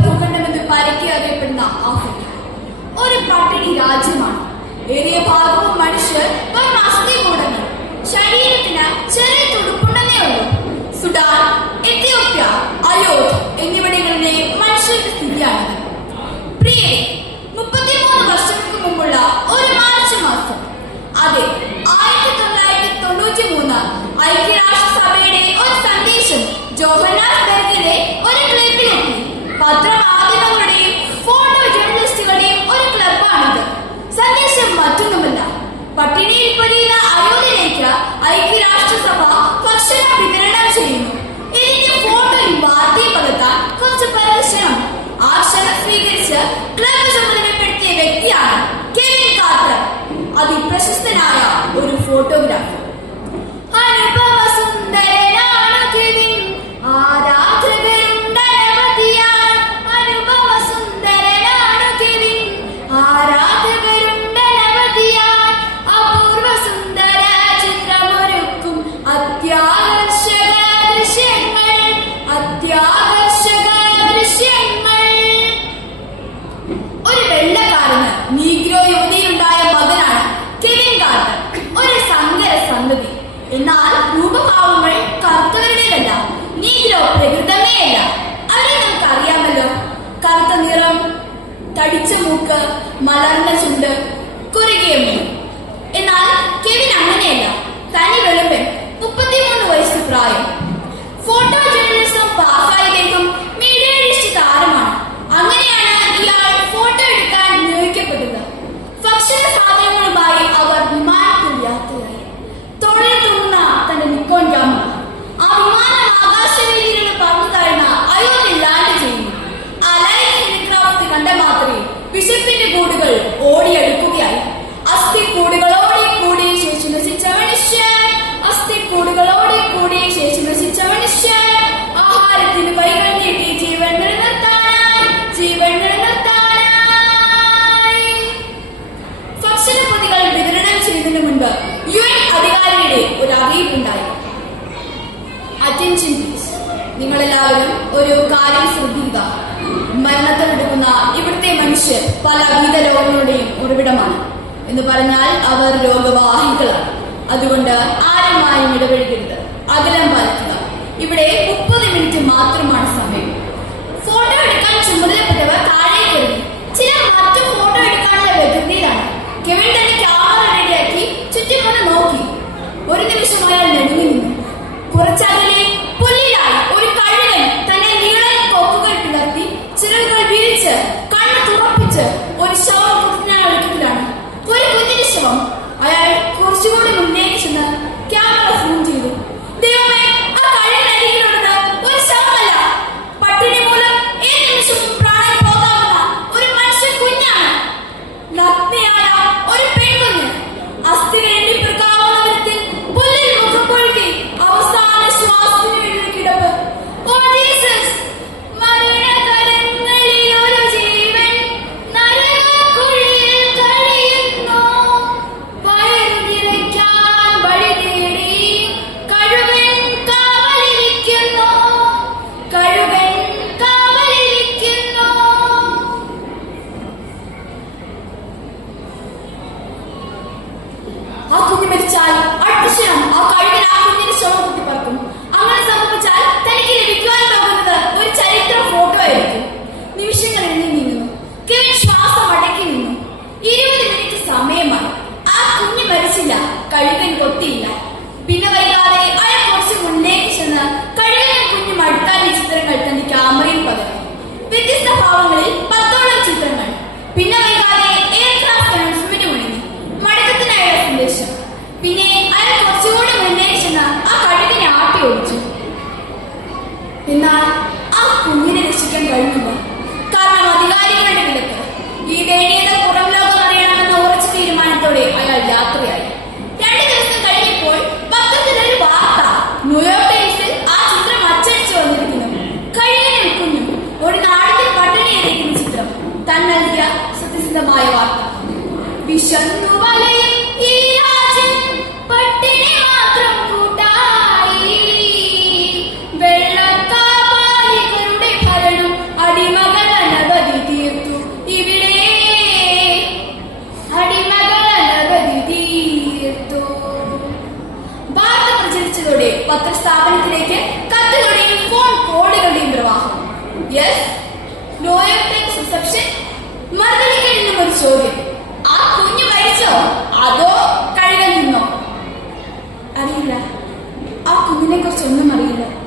ഭൂഖണ്ഡം എന്ന് പരക്കെ അറിയപ്പെടുന്ന ആഫ്രിക്ക. ഒരു പട്ടിണി രാജ്യമാണ്. ഏറിയ ഭാഗം ഐക്യരാഷ്ട്രസഭയുടെ ഒരു സന്ദേശം ജോഹന്നാസ് ഒരു ക്ലബിലെത്തി പത്രമാധ്യമങ്ങളുടെയും ഫോട്ടോ ജേർണലിസ്റ്റുകളുടെയും ഒരു ക്ലബാണിത് സന്ദേശം മറ്റൊന്നുമല്ല. പട്ടിണിയിൽ പൊരിയുന്ന അയോഗ്യരേക്ക് ഐക്യരാഷ്ട്രസഭ ഭക്ഷണം വിതരണം ചെയ്യുന്നു. ഇതിന്റെ ഫോട്ടോയും വാർത്തയും പകർത്താൻ കുറച്ച് പരിശ്രമം. ആ ക്ഷണം സ്വീകരിച്ച് ക്ലബ് ചുമതലപ്പെടുത്തിയ വ്യക്തിയാണ് കെവിൻ കാർട്ടർ അതിപ്രശസ്തനായ ഒരു ഫോട്ടോഗ്രാഫർ അറ്റൻഷൻ പ്ലീസ് നിങ്ങൾ എല്ലാവരും ഒരു കാര്യം ശ്രദ്ധിക്കുക. മരണത്തെ കൊടുക്കുന്ന ഇവിടുത്തെ മനുഷ്യർ പല വിധ രോഗങ്ങളുടെയും ഉറവിടമാണ് എന്ന് പറഞ്ഞാൽ അവർ രോഗവാഹികളാണ്. അതുകൊണ്ട് ആരുമായും ഇടപഴകരുത്. അകലം പാലിക്കുക. ഇവിടെ മുപ്പത് മിനിറ്റ് മാത്രമാണ് സമയം. ഫോട്ടോ എടുക്കാൻ ചുമതലപ്പെട്ട താൻ സത്യസന്ധമായ വാർത്ത. വിശന്നു ഈ പത്രസ്ഥാപനത്തിലേക്ക് കത്തുകളുടെയും ഫോൺ കോളുകളുടെയും പ്രവാഹം. യെസ് നോയത്തെ ചോദ്യം. ആ കുഞ്ഞു മരിച്ചോ? അതോ കഴുകൻ നിന്നോ? അറിയില്ല. ആ കുഞ്ഞിനെ കുറിച്ചൊന്നും അറിയില്ല.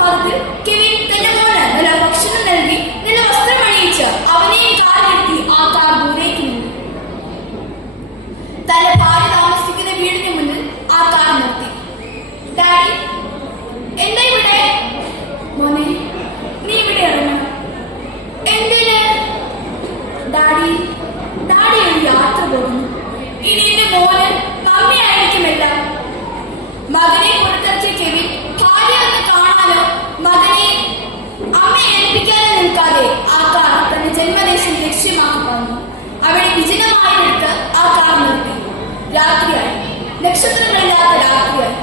സംസ്കാരത്തിൽ കെവിൻ തന്റെ മോന് നൽകി നല്ല വസ്ത്രം അവനെ കാറിലെത്തി ആ കാർ ദൂരേക്ക് നിന്നു. വീടിന് മുന്നിൽ ആ കാർ നിർത്തി. മോനെ നീ ഇവിടെ ഇറങ്ങണം. എന്തിന്? ഡാഡി ഡാഡി ഒരു യാത്ര പോകുന്നു. ഇനി എന്റെ മോന് മമ്മിയായിരിക്കുമല്ല മകനെ അവിടെ വിജനമായി നിൽക്ക് ആ കാർ നിർത്തി രാത്രിയായി. നക്ഷത്രങ്ങളില്ലാത്ത രാത്രിയായി.